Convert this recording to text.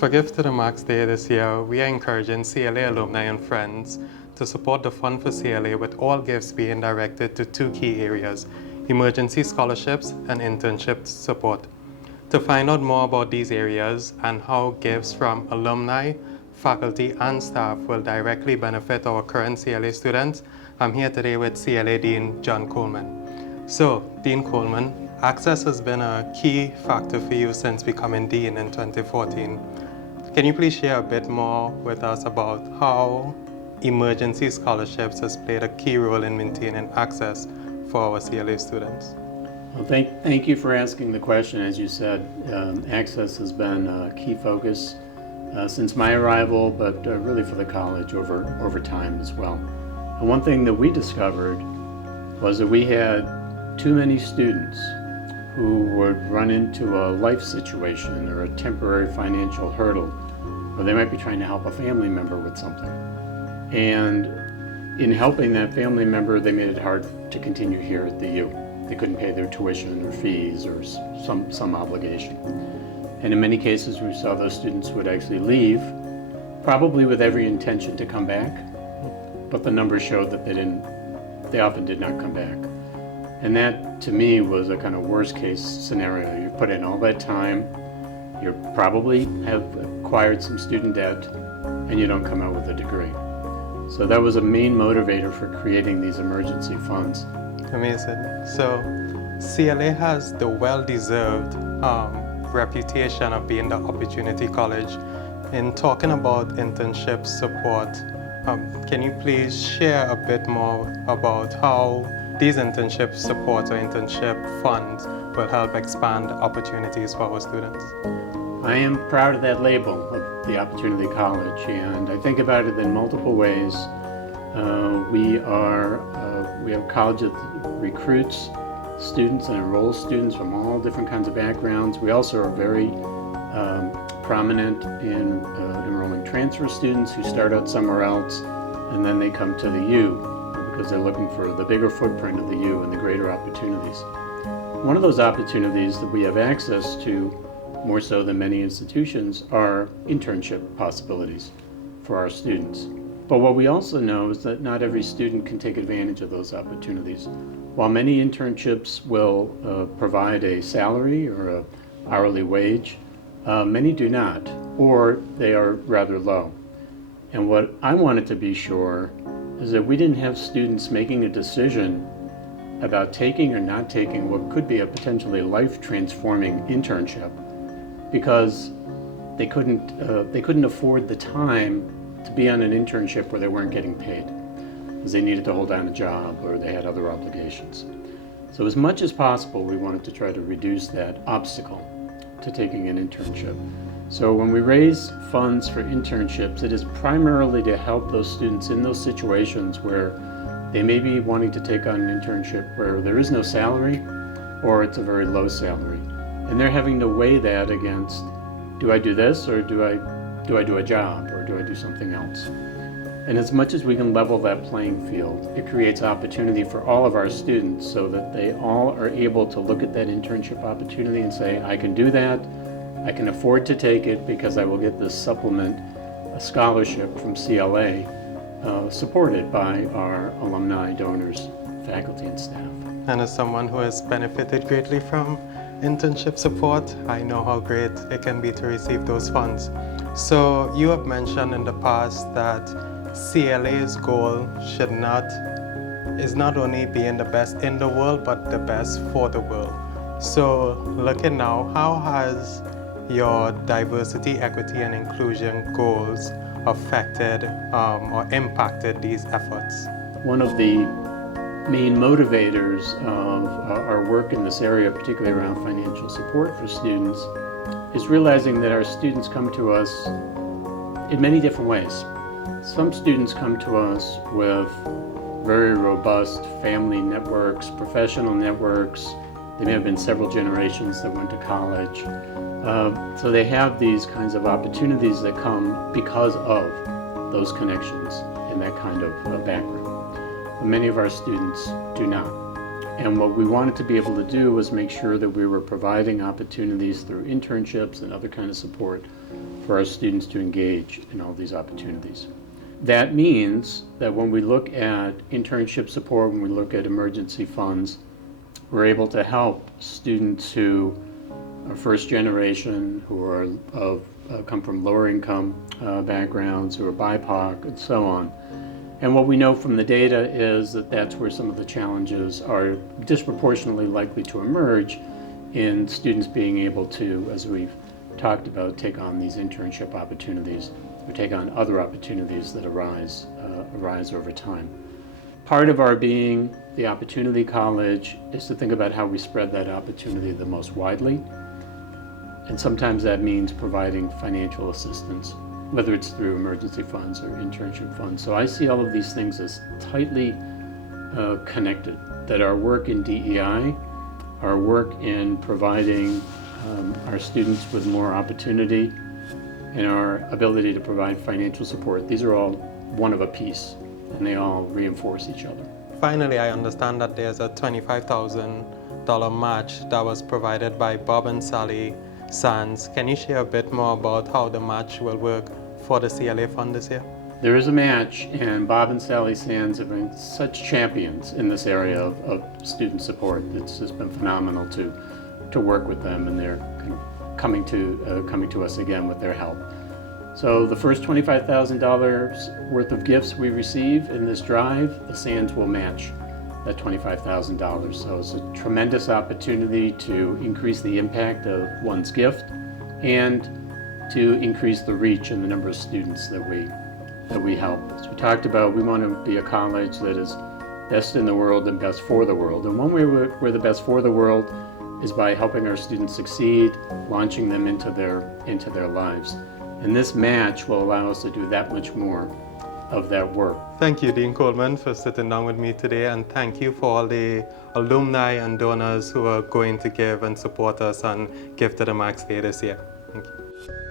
For Gift to the Max Day this year, we are encouraging CLA alumni and friends to support the Fund for CLA with all gifts being directed to two key areas: emergency scholarships and internship support. To find out more about these areas and how gifts from alumni, faculty, and staff will directly benefit our current CLA students, I'm here today with CLA Dean John Coleman. So, Dean Coleman, access has been a key factor for you since becoming Dean in 2014. Can you please share a bit more with us about how emergency scholarships has played a key role in maintaining access for our CLA students? Well, thank you for asking the question. As you said, access has been a key focus since my arrival, but really for the college over time as well. And one thing that we discovered was that we had too many students who would run into a life situation or a temporary financial hurdle, or they might be trying to help a family member with something. And in helping that family member, they made it hard to continue here at the U. They couldn't pay their tuition or fees or some obligation. And in many cases, we saw those students would actually leave, probably with every intention to come back, but the numbers showed that they often did not come back. And that, to me, was a kind of worst-case scenario. You put in all that time, you probably have acquired some student debt, and you don't come out with a degree. So that was a main motivator for creating these emergency funds. Amazing. So, CLA has the well-deserved reputation of being the opportunity college. In talking about internship support, can you please share a bit more about how these internship support or internship funds will help expand opportunities for our students? I am proud of that label of the Opportunity College, and I think about it in multiple ways. We have a college that recruits students and enrolls students from all different kinds of backgrounds. We also are very prominent in enrolling transfer students who start out somewhere else and then they come to the U because they're looking for the bigger footprint of the U and the greater opportunities. One of those opportunities that we have access to, more so than many institutions, are internship possibilities for our students. But what we also know is that not every student can take advantage of those opportunities. While many internships will provide a salary or an hourly wage, many do not, or they are rather low. And what I wanted to be sure is that we didn't have students making a decision about taking or not taking what could be a potentially life-transforming internship because they couldn't afford the time to be on an internship where they weren't getting paid because they needed to hold down a job or they had other obligations. So as much as possible, we wanted to try to reduce that obstacle to taking an internship. So when we raise funds for internships, it is primarily to help those students in those situations where they may be wanting to take on an internship where there is no salary or it's a very low salary. And they're having to weigh that against, do I do this or do I do a job or do I do something else? And as much as we can level that playing field, it creates opportunity for all of our students so that they all are able to look at that internship opportunity and say, I can do that, I can afford to take it because I will get this supplement, a scholarship from CLA, supported by our alumni, donors, faculty, and staff. And as someone who has benefited greatly from internship support, I know how great it can be to receive those funds. So you have mentioned in the past that CLA's goal is not only being the best in the world, but the best for the world. So looking now, how has your diversity, equity, and inclusion goals affected or impacted these efforts? One of the main motivators of our work in this area, particularly around financial support for students, is realizing that our students come to us in many different ways. Some students come to us with very robust family networks, professional networks. They may have been several generations that went to college. So they have these kinds of opportunities that come because of those connections and that kind of background. But many of our students do not. And what we wanted to be able to do was make sure that we were providing opportunities through internships and other kind of support for our students to engage in all these opportunities. That means that when we look at internship support, when we look at emergency funds, we're able to help students who are first generation, who are come from lower income backgrounds, who are BIPOC, and so on. And what we know from the data is that that's where some of the challenges are disproportionately likely to emerge in students being able to, as we've talked about, take on these internship opportunities or take on other opportunities that arise over time. Part of our being the Opportunity College is to think about how we spread that opportunity the most widely. And sometimes that means providing financial assistance, whether it's through emergency funds or internship funds. So I see all of these things as tightly connected, that our work in DEI, our work in providing our students with more opportunity, and our ability to provide financial support, these are all one of a piece, and they all reinforce each other. Finally, I understand that there's a $25,000 match that was provided by Bob and Sally Sands. Can you share a bit more about how the match will work for the CLA Fund this year? There is a match, and Bob and Sally Sands have been such champions in this area of student support. It's just been phenomenal to work with them, and they're kind of coming to us again with their help. So the first $25,000 worth of gifts we receive in this drive, the Sands will match that $25,000. So it's a tremendous opportunity to increase the impact of one's gift and to increase the reach and the number of students that we help. As we talked about, we want to be a college that is best in the world and best for the world. And one way we're the best for the world is by helping our students succeed, launching them into their lives. And this match will allow us to do that much more of that work. Thank you, Dean Coleman, for sitting down with me today, and thank you for all the alumni and donors who are going to give and support us and give to the Max Day this year. Thank you.